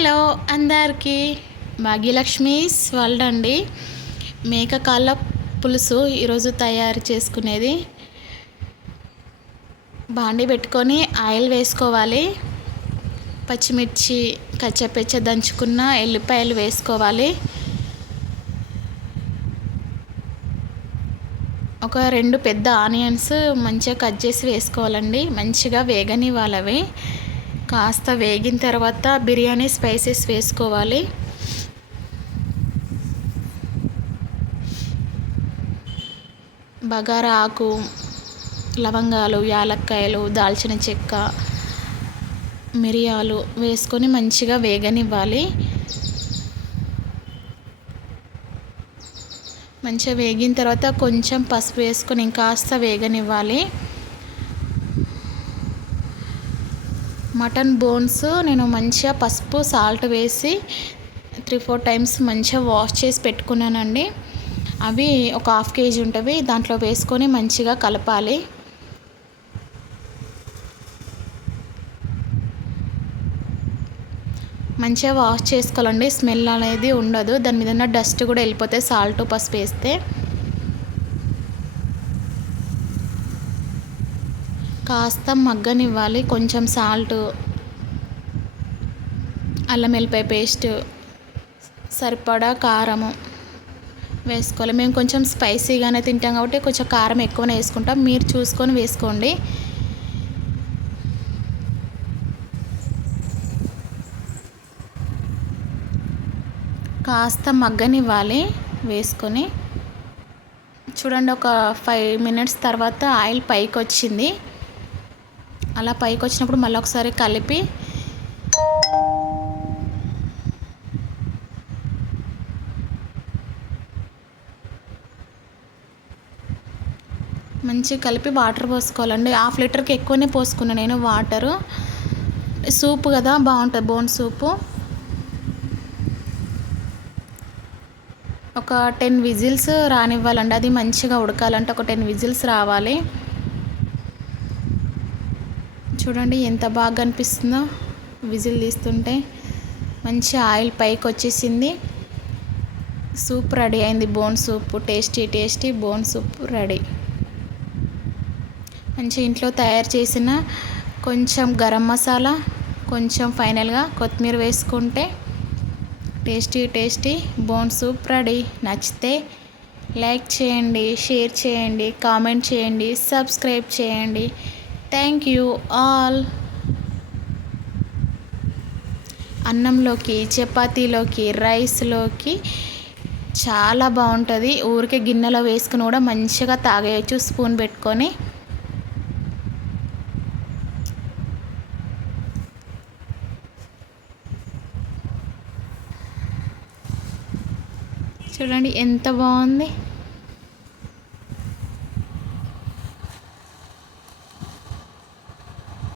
Hello అందరికీ భాగ్యలక్ష్మీస్ world అండి. మేక కాళ్ళ పులుసు ఈరోజు తయారు చేసుకునేది. బాండి పెట్టుకొని ఆయిల్ వేసుకోవాలి. పచ్చిమిర్చి కచ్చపెచ్చ దంచుకున్న ఎల్లిపాయలు వేసుకోవాలి. ఒక 2 పెద్ద ఆనియన్స్ మంచిగా కట్ చేసి వేసుకోవాలండి. మంచిగా వేగనివ్వాలి అవి. కాస్త వేగిన తర్వాత బిర్యానీ స్పైసెస్ వేసుకోవాలి. బగారా ఆకు, లవంగాలు, యాలక్కాయలు, దాల్చిన చెక్క, మిరియాలు వేసుకొని మంచిగా వేగనివ్వాలి. మంచిగా వేగిన తర్వాత కొంచెం పసుపు వేసుకొని ఇంకాస్త వేగనివ్వాలి. మటన్ బోన్స్ నేను మంచిగా పసుపు సాల్ట్ వేసి 3-4 టైమ్స్ మంచిగా వాష్ చేసి పెట్టుకున్నానండి. అవి ఒక 1/2 kg ఉంటవి. దాంట్లో వేసుకొని మంచిగా కలపాలి. మంచిగా వాష్ చేసుకోవాలండి. స్మెల్ అనేది ఉండదు. దాని మీద ఉన్న డస్ట్ కూడా వెళ్ళిపోతే సాల్ట్ పసుపు వేస్తే. కాస్త మగ్గనివ్వాలి. కొంచెం సాల్ట్, అల్లం వెల్లిపాయ పేస్ట్, సరిపడా కారము వేసుకోవాలి. మేము కొంచెం స్పైసీగానే తింటాం కాబట్టి కొంచెం కారం ఎక్కువనే వేసుకుంటాం. మీరు చూసుకొని వేసుకోండి. కాస్త మగ్గనివ్వాలి వేసుకొని. చూడండి, ఒక 5 minutes తర్వాత ఆయిల్ పైకి వచ్చింది. అలా పైకి వచ్చినప్పుడు మళ్ళీ ఒకసారి కలిపి మంచిగా కలిపి వాటర్ పోసుకోవాలండి. 1/2 లీటర్కి ఎక్కువనే పోసుకున్నాను నేను వాటరు. సూప్ కదా బాగుంటుంది, బోన్ సూపు. ఒక 10 విజిల్స్ రానివ్వాలండి. అది మంచిగా ఉడకాలంటే ఒక 10 విజిల్స్ రావాలి. చూడండి ఎంత బాగా అనిపిస్తుందో విజిల్ తీస్తుంటే. మంచి ఆయిల్ పైకి వచ్చేసింది. సూప్ రెడీ అయింది. Bone soup, tasty bone soup ready. మంచి ఇంట్లో తయారు చేసిన కొంచెం గరం మసాలా, కొంచెం ఫైనల్గా కొత్తిమీర వేసుకుంటే టేస్టీ బోన్ సూప్ రెడీ. నచ్చితే లైక్ చేయండి, షేర్ చేయండి, కామెంట్ చేయండి, సబ్స్క్రైబ్ చేయండి. Thank you all. అన్నంలోకి, చపాతీలోకి, రైస్లోకి చాలా బాగుంటుంది. ఊరికే గిన్నెలో వేసుకుని కూడా మంచిగా తాగేయచ్చు స్పూన్ పెట్టుకొని. చూడండి ఎంత బాగుంది.